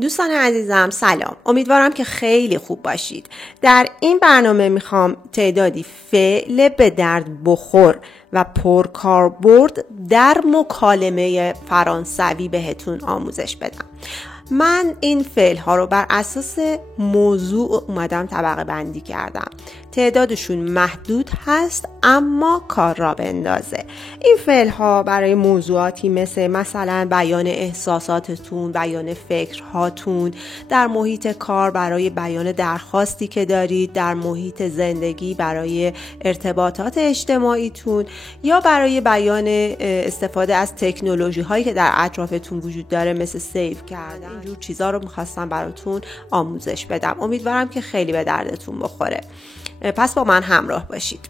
دوستان عزیزم سلام، امیدوارم که خیلی خوب باشید. در این برنامه میخوام تعدادی فعل به درد بخور و پرکاربرد در مکالمه فرانسوی بهتون آموزش بدم. من این فعل ها رو بر اساس موضوع اومدم طبقه بندی کردم. تعدادشون محدود هست اما کار را بندازه. این فعل ها برای موضوعاتی مثلا بیان احساساتتون، بیان فکرهاتون، در محیط کار برای بیان درخواستی که دارید، در محیط زندگی برای ارتباطات اجتماعیتون یا برای بیان استفاده از تکنولوژی هایی که در اطرافتون وجود داره مثل سیو کردن. اینجور چیزا رو میخواستم براتون آموزش بدم. امیدوارم که خیلی به دردتون بخوره. پس با من همراه باشید.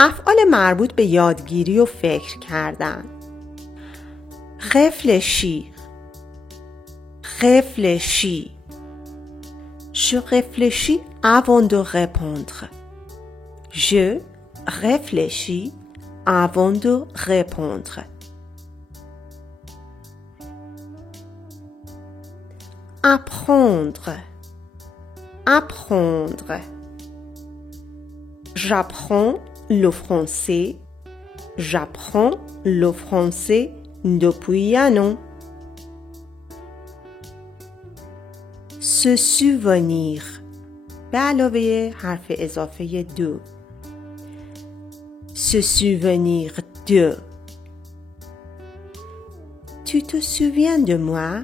افعال مربوط به یادگیری و فکر کردن: réfléchir réfléchis. Je réfléchis avant de répondre. Je réfléchis avant de répondre. Apprendre apprendre. J'apprends le français. J'apprends le français depuis un an. Se souvenir به علاوه حرف اضافه دو. Se souvenir de. Tu te souviens de moi?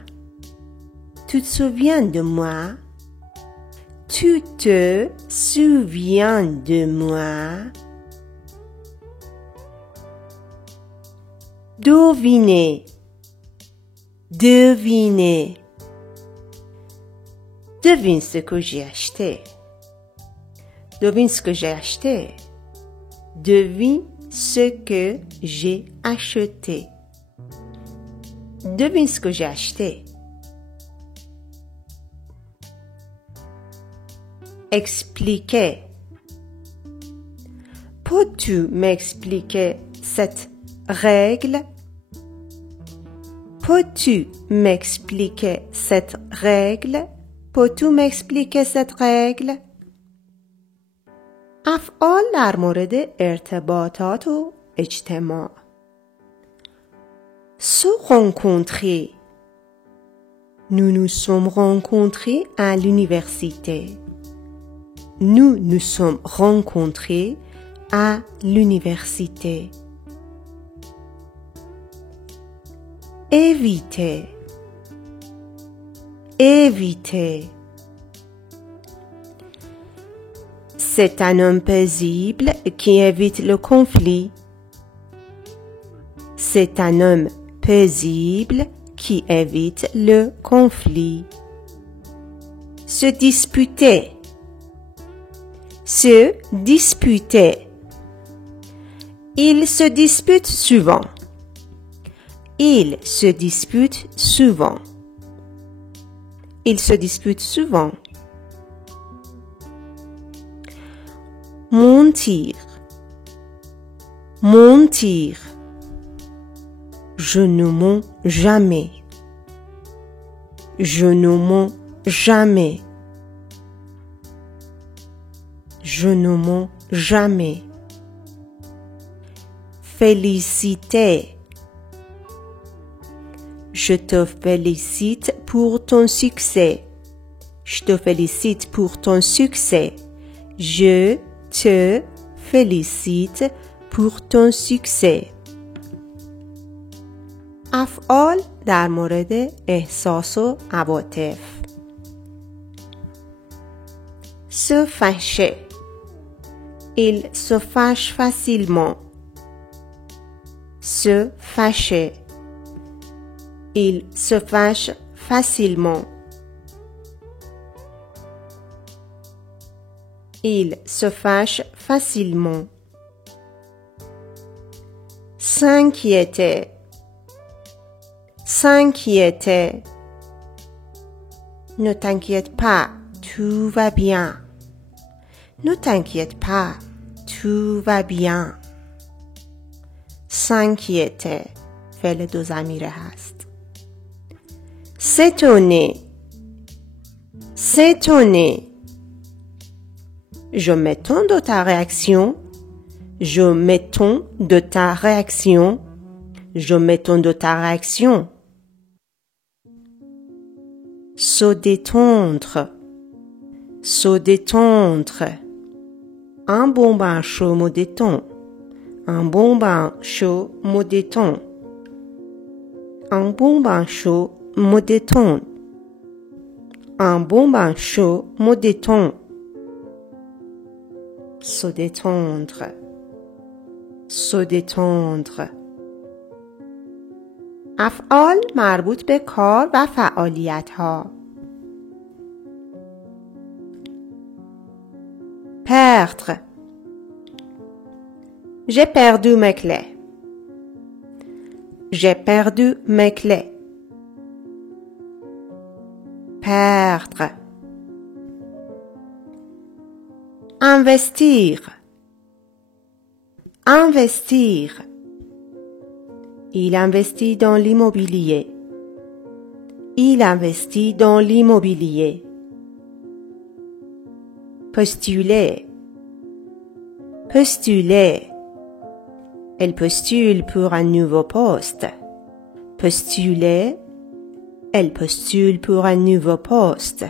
Tu te souviens de moi? Tu te souviens de moi? Deviner deviner. Devine ce que j'ai acheté. Devine ce que j'ai acheté. Devine ce que j'ai acheté. Devine ce que j'ai acheté. Expliquer. Peux-tu m'expliquer cette règle? Peux-tu m'expliquer cette règle? Peux-tu m'expliquer cette règle? افعال در مورد ارتباطات و اجتماع: se rencontrer. Nous nous sommes rencontrés à l'université. Nous nous sommes rencontrés à l'université. Éviter éviter. C'est un homme paisible qui évite le conflit. C'est un homme paisible qui évite le conflit. Se disputer se disputer. Ils se disputent souvent. Ils se disputent souvent. Ils se disputent souvent. Mentir mentir. Je ne mens jamais. Je ne mens jamais. Je ne mens jamais. Féliciter. Je te félicite pour ton succès. Je te félicite pour ton succès. Je te félicite pour ton succès. افعال در مورد احساس و عواطف: se fâcher. Il se fâche facilement. Se fâcher. Il se fâche facilement. Il se fâche facilement. S'inquiéter. S'inquiéter. Ne t'inquiète pas, tout va bien. Ne t'inquiète pas, tout va bien. S'inquiéter. فعل دو ضمیره هست. s'étonner s'étonner. Je m'étonne de ta réaction. Je m'étonne de ta réaction. Je m'étonne de ta réaction. Se détendre. Se détendre. Un bon bain chaud me détend. Un bon bain chaud me détend. Un bon bain chaud me détend. Un bon bain chaud me détend. Se détendre. Se détendre. افعال مربوط به کار و فعالیت ها. perdre. J'ai perdu mes clés. J'ai perdu mes clés. Perdre. Investir. Investir. Il investit dans l'immobilier. Il investit dans l'immobilier. Postuler. Postuler. Elle postule pour un nouveau poste. Postuler. Elle postule pour un nouveau poste.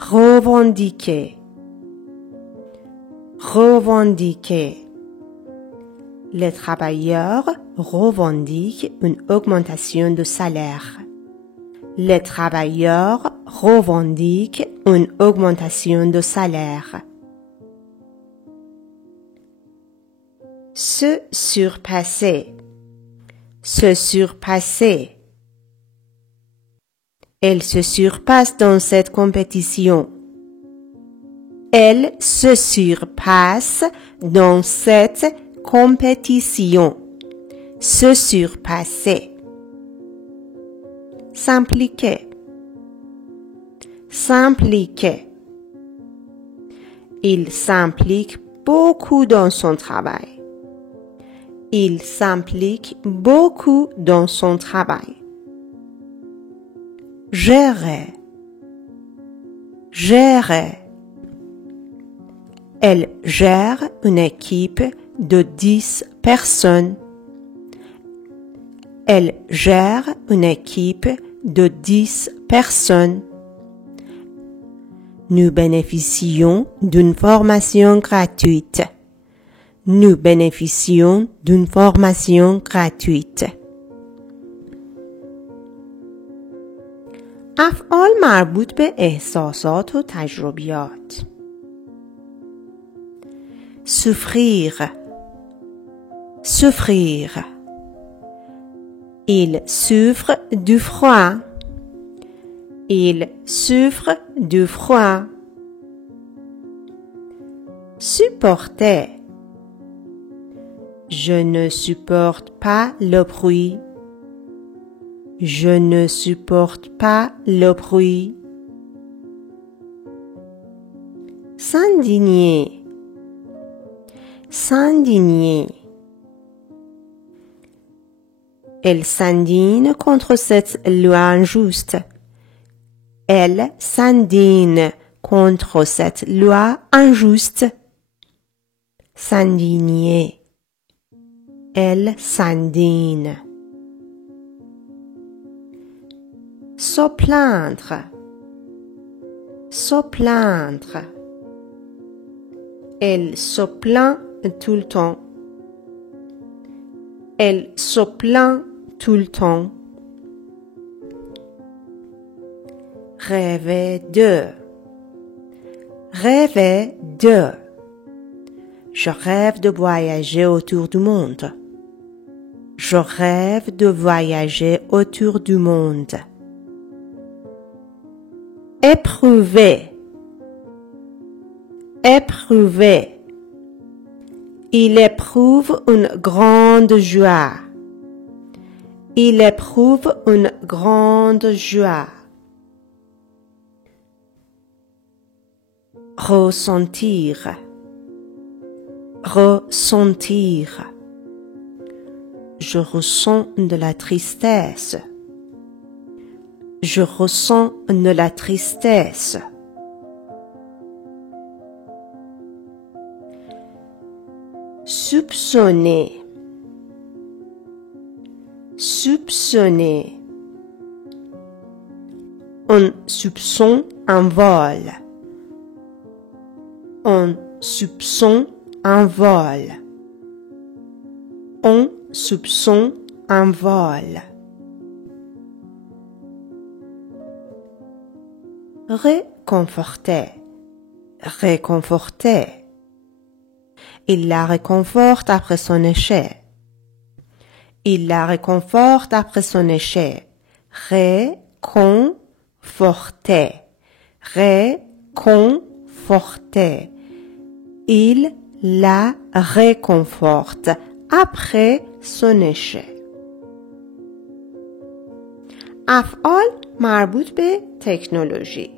Revendiquer. Revendiquer. Les travailleurs revendiquent une augmentation de salaire. Les travailleurs revendiquent une augmentation de salaire. Se surpasser. Se surpasser. Elle se surpasse dans cette compétition. Elle se surpasse dans cette compétition. Se surpasser. S'impliquer. S'impliquer. Il s'implique beaucoup dans son travail. Il s'implique beaucoup dans son travail. Gérer. Gérer. Elle gère une équipe de 10 personnes. Elle gère une équipe de 10 personnes. Nous bénéficions d'une formation gratuite. Nous bénéficions d'une formation gratuite. افعال مربوط به احساسات و تجربیات. souffrir. Souffrir. Il souffre du froid. Il souffre du froid. Supporter. Je ne supporte pas le bruit. Je ne supporte pas le bruit. S'indigner. S'indigner. Elle s'indigne contre cette loi injuste. Elle s'indigne contre cette loi injuste. S'indigner. Elle s'indigne. Se plaindre. Se plaindre. Elle se plaint tout le temps. Elle se plaint tout le temps. Rêver de. Rêver de. Je rêve de voyager autour du monde. Je rêve de voyager autour du monde. Éprouver. Éprouver. Il éprouve une grande joie. Il éprouve une grande joie. Ressentir. Ressentir. Je ressens de la tristesse. Je ressens de la tristesse. Soupçonner. Soupçonner. On soupçonne un vol. On soupçonne un vol. On soupçonne un vol. Réconforter. Réconforter. Il la réconforte après son échec. Il la réconforte après son échec. Réconforter. Réconforter. Il la réconforte après son échec. افعال مربوط به تکنولوژی.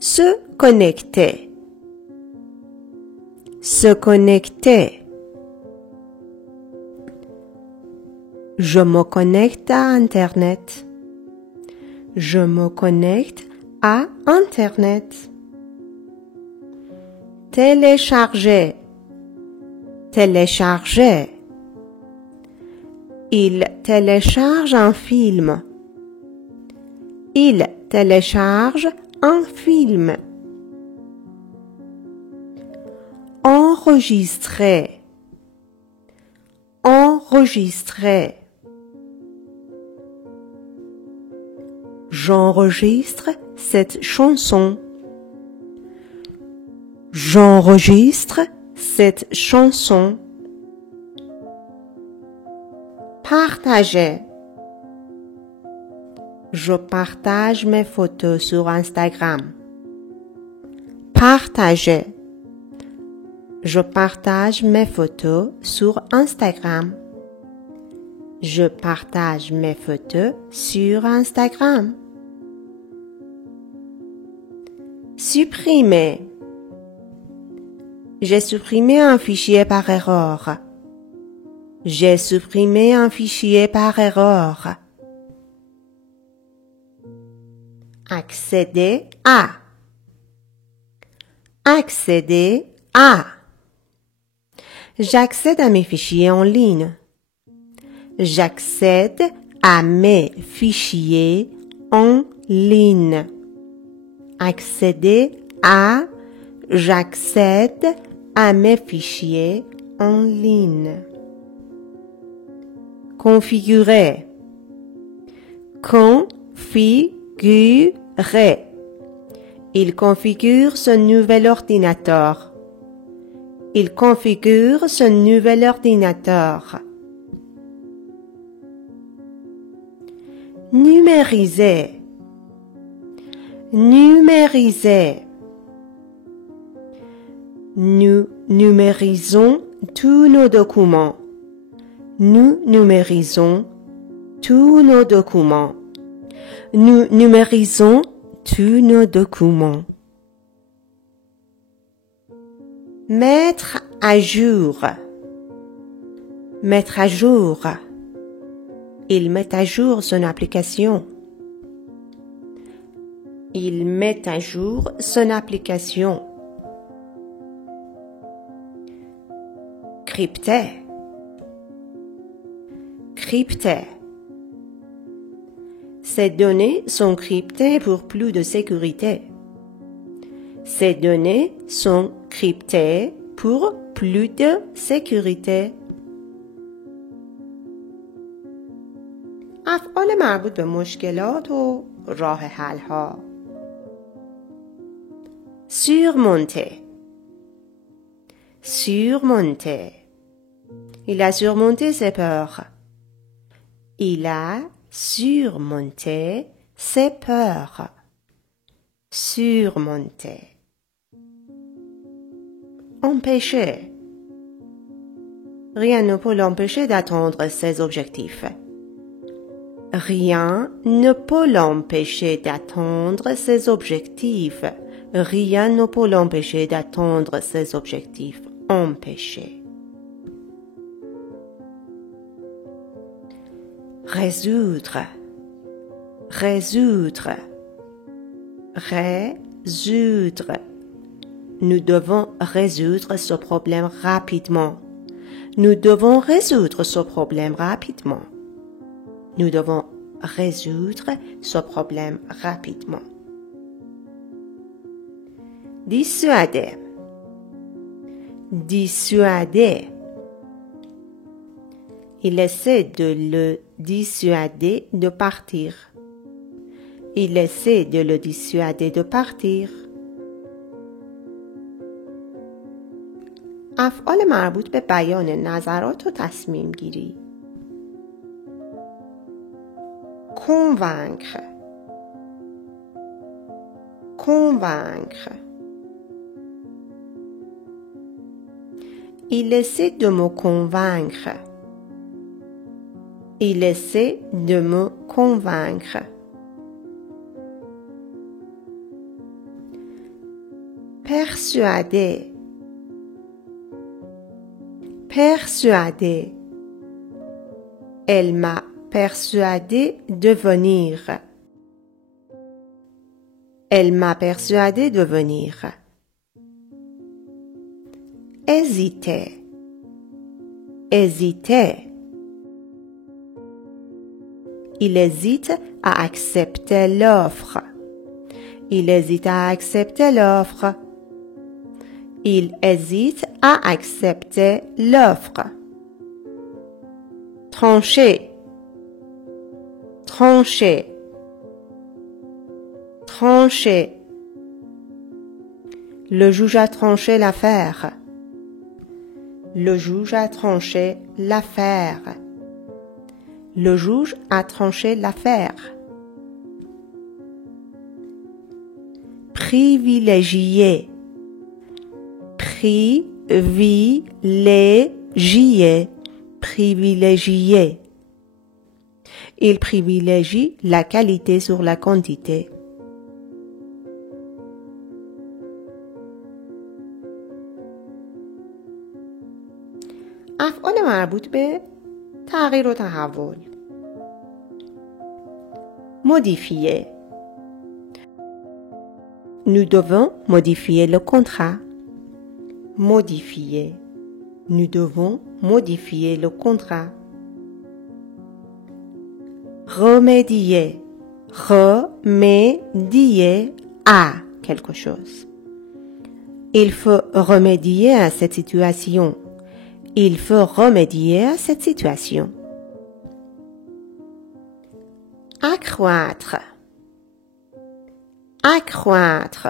Se connecter. Se connecter. Je me connecte à Internet. Je me connecte à Internet. Télécharger. Télécharger. Il télécharge un film. Il télécharge un film. Enregistrer. Enregistrer. J'enregistre cette chanson. J'enregistre cette chanson. Partager. Je partage mes photos sur Instagram. Partager. Je partage mes photos sur Instagram. Je partage mes photos sur Instagram. Supprimer. J'ai supprimé un fichier par erreur. J'ai supprimé un fichier par erreur. Accéder à. Accéder à. J'accède à mes fichiers en ligne. J'accède à mes fichiers en ligne. Accéder à. J'accède à mes fichiers en ligne. Configurer. Configurer. Il configure ce nouvel ordinateur. Il configure ce nouvel ordinateur. Numériser. Numériser. Nous numérisons tous nos documents. Nous numérisons tous nos documents. Nous numérisons tous nos documents. Mettre à jour. Mettre à jour. Il met à jour son application. Il met à jour son application. Crypter. Crypter. Ces données sont cryptées pour plus de sécurité. Ces données sont cryptées pour plus de sécurité. افعال مربوط به مشکلات و راه حل ها. Surmonter. Surmonter. Il a surmonté ses peurs. Il a surmonté ses peurs. Surmonter. Empêcher. Rien ne peut l'empêcher d'atteindre ses objectifs. Rien ne peut l'empêcher d'atteindre ses objectifs. Rien ne peut l'empêcher d'atteindre ses objectifs. Empêcher. résoudre, résoudre, résoudre. Nous devons résoudre ce problème rapidement. Nous devons résoudre ce problème rapidement. Nous devons résoudre ce problème rapidement. Dissuader, dissuader. Il essaie de le dissuader de partir. Il essaie de le dissuader de partir. افعال مربوط به بیان نظرات و تصمیم گیری. convaincre, convaincre. Il essaie de me convaincre. Il essaie de me convaincre. Persuader, persuader. Elle m'a persuadé de venir. Elle m'a persuadé de venir. Hésiter, hésiter. Il hésite à accepter l'offre. Il hésite à accepter l'offre. Il hésite à accepter l'offre. Trancher, trancher, trancher. Le juge a tranché l'affaire. Le juge a tranché l'affaire. Le juge a tranché l'affaire. Privilégier, privilégier, privilégier. Il privilégie la qualité sur la quantité. افعال مربوط به تغییر و تحول. Modifier. Nous devons modifier le contrat. Modifier. Nous devons modifier le contrat. Remédier. Remédier à quelque chose. Il faut remédier à cette situation. Il faut remédier à cette situation. Accroître. Accroître.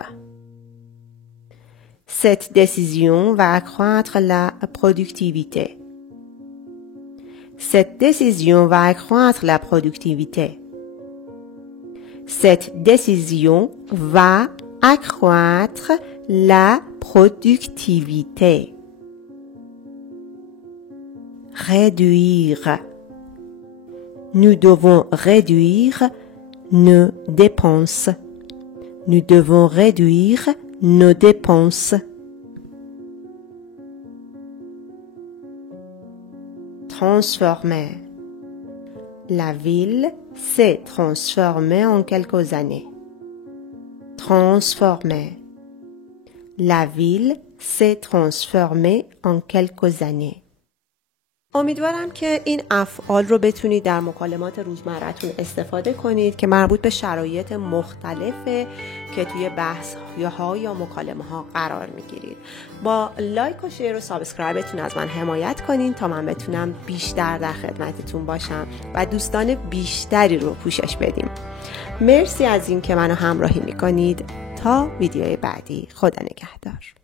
Cette décision va accroître la productivité. Cette décision va accroître la productivité. Cette décision va accroître la productivité. Réduire. Nous devons réduire nos dépenses. Nous devons réduire nos dépenses. Transformer. La ville s'est transformée en quelques années. Transformer. La ville s'est transformée en quelques années. امیدوارم که این افعال رو بتونید در مکالمات روزمره‌تون استفاده کنید که مربوط به شرایط مختلفه که توی بحث‌ها یا مکالمه‌ها قرار میگیرید. با لایک و شیر و سابسکرایبتون از من حمایت کنین تا من بتونم بیشتر در خدمتتون باشم و دوستان بیشتری رو پوشش بدیم. مرسی از این که منو همراهی میکنید. تا ویدیوی بعدی، خدا نگهدار.